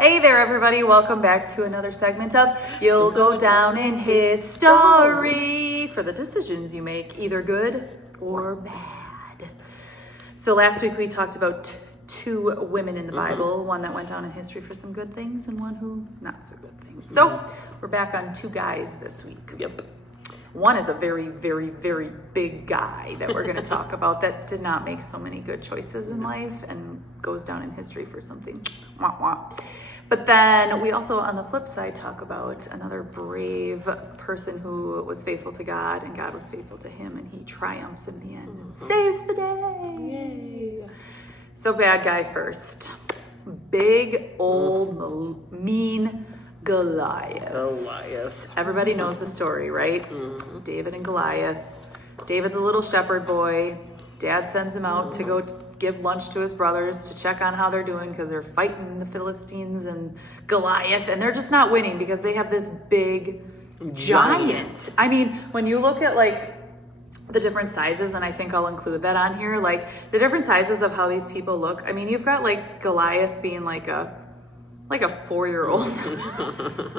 Hey there, everybody. Welcome back to another segment of You'll Go Down in History for the decisions you make, either good or bad. So last week we talked about two women in the Bible, one that went down in history for some good things and one who not so good things. So we're back on two guys this week. Yep. One is a very, very, very big guy that we're going to talk about that did not make so many good choices in life and goes down in history for something. Wah, wah. But then we also, on the flip side, talk about another brave person who was faithful to God and God was faithful to him, and he triumphs in the end and saves the day. Yay. So bad guy first. Big, old, mean Goliath. Everybody knows the story, right? David and Goliath. David's a little shepherd boy. Dad sends him out to go give lunch to his brothers to check on how they're doing because they're fighting the Philistines and Goliath, and they're just not winning because they have this big giant. I mean, when you look at like the different sizes, and I think I'll include that on here, like the different sizes of how these people look. I mean, you've got like Goliath being like a 4-year-old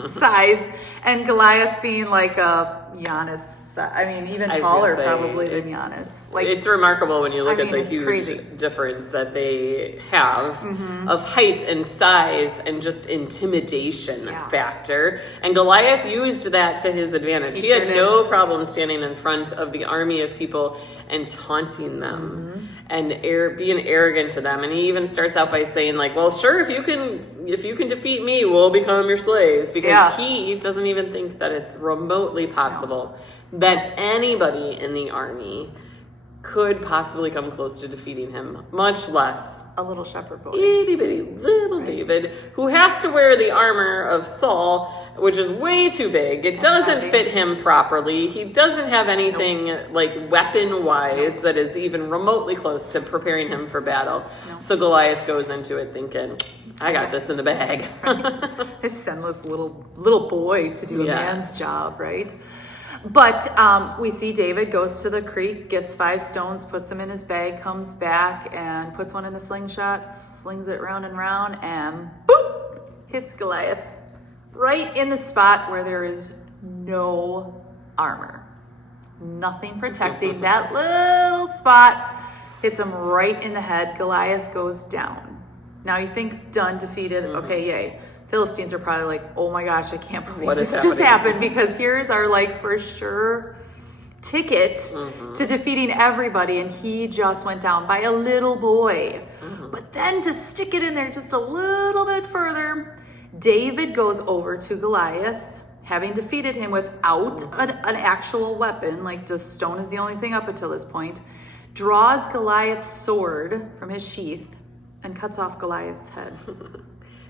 size, and Goliath being like a Giannis. I mean, even taller probably than Giannis. Like, it's remarkable when you look at the huge difference that they have of height and size and just intimidation factor. And Goliath used that to his advantage. He had no problem standing in front of the army of people and taunting them and being arrogant to them. And he even starts out by saying, like, well, sure, if you can defeat me, we'll become your slaves. Because he doesn't even think that it's remotely possible that anybody in the army could possibly come close to defeating him, much less a little shepherd boy. Itty bitty little David, who has to wear the armor of Saul, which is way too big. It doesn't fit him properly. He doesn't have anything like weapon-wise that is even remotely close to preparing him for battle. So Goliath goes into it thinking, I got this in the bag. Right. His sinless little boy to do a man's job, right? But we see David goes to the creek, gets 5 stones, puts them in his bag, comes back and puts one in the slingshot, slings it round and round, and boop, hits Goliath right in the spot where there is no armor. Nothing protecting that little spot. Hits him right in the head. Goliath goes down. Now you think done, defeated, okay, yay. Philistines are probably like, oh my gosh, I can't believe this just happened, because here's our like for sure ticket to defeating everybody, and he just went down by a little boy. But then to stick it in there just a little bit further, David goes over to Goliath, having defeated him without an actual weapon, like the stone is the only thing up until this point, draws Goliath's sword from his sheath and cuts off Goliath's head.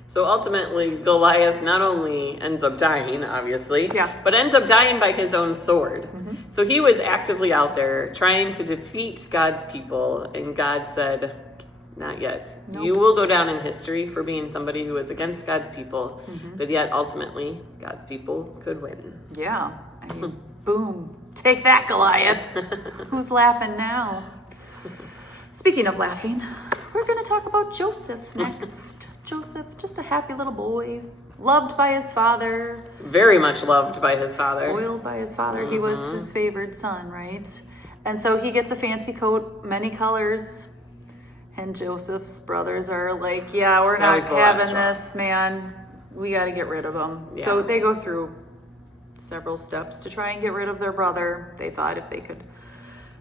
So ultimately, Goliath not only ends up dying, obviously, but ends up dying by his own sword. So he was actively out there trying to defeat God's people, and God said, not yet. Nope. You will go down in history for being somebody who was against God's people, but yet ultimately, God's people could win. Yeah. I mean, boom. Take that, Goliath. Who's laughing now? Speaking of laughing, we're going to talk about Joseph next. Joseph, just a happy little boy, loved by his father. Very much loved by his father. Spoiled by his father. He was his favored son, right? And so he gets a fancy coat, many colors. And Joseph's brothers are like, yeah, we're not having this, man. We got to get rid of him. Yeah. So they go through several steps to try and get rid of their brother. They thought if they could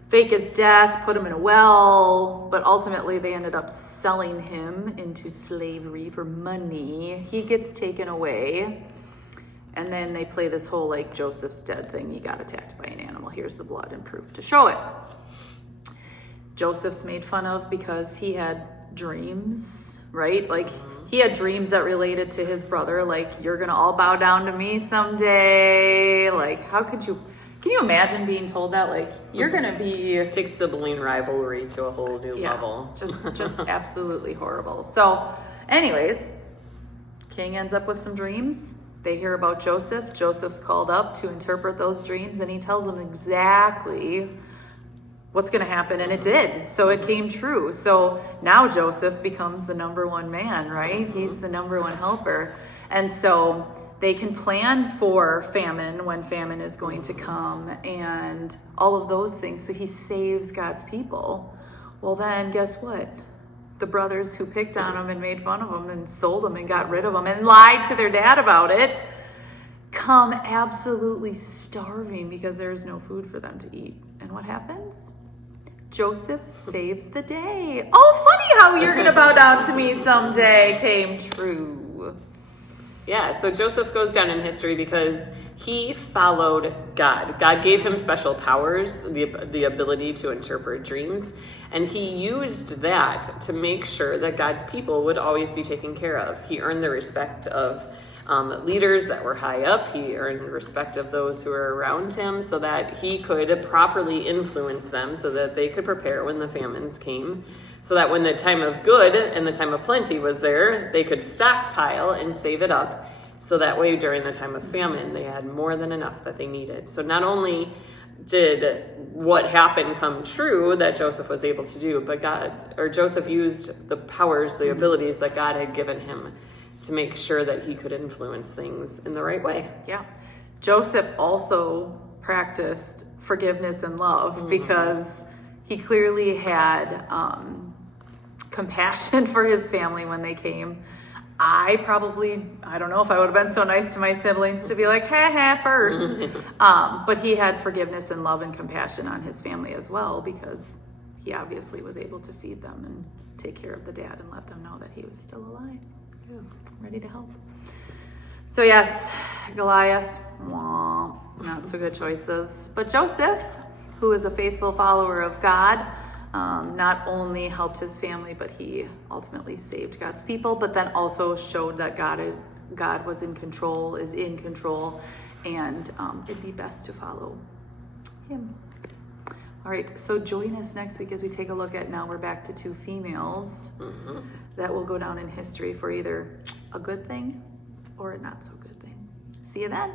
fake his death, put him in a well, but ultimately they ended up selling him into slavery for money. He gets taken away, and then they play this whole like Joseph's dead thing. He got attacked by an animal. Here's the blood and proof to show it. Joseph's made fun of because he had dreams, right? Like he had dreams that related to his brother, like you're gonna all bow down to me someday. Like how could you? Can you imagine being told that? Like, you're going to be... Takes sibling rivalry to a whole new level. Just absolutely horrible. So, anyways, King ends up with some dreams. They hear about Joseph. Joseph's called up to interpret those dreams, and he tells them exactly what's going to happen, and it did. So it came true. So now Joseph becomes the number one man, right? He's the number one helper. And so they can plan for famine when famine is going to come and all of those things. So he saves God's people. Well, then guess what? The brothers who picked on him and made fun of him and sold him and got rid of him and lied to their dad about it come absolutely starving because there is no food for them to eat. And what happens? Joseph saves the day. Oh, funny how you're going to bow down to me someday came true. Yeah, so Joseph goes down in history because he followed God. God gave him special powers, the ability to interpret dreams, and he used that to make sure that God's people would always be taken care of. He earned the respect of leaders that were high up. He earned the respect of those who were around him so that he could properly influence them so that they could prepare when the famines came, so that when the time of good and the time of plenty was there, they could stockpile and save it up. So that way, during the time of famine, they had more than enough that they needed. So not only did what happened come true that Joseph was able to do, but Joseph used the powers, the abilities that God had given him to make sure that he could influence things in the right way. Yeah. Joseph also practiced forgiveness and love because he clearly had compassion for his family when they came. I don't know if I would have been so nice to my siblings to be like, first. But he had forgiveness and love and compassion on his family as well because he obviously was able to feed them and take care of the dad and let them know that he was still alive. Ready to help. So yes, Goliath, not so good choices. But Joseph, who is a faithful follower of God, not only helped his family, but he ultimately saved God's people, but then also showed that God was in control, is in control, and it'd be best to follow him. All right, so join us next week as we take a look at, now we're back to 2 females that will go down in history for either a good thing or a not so good thing. See you then.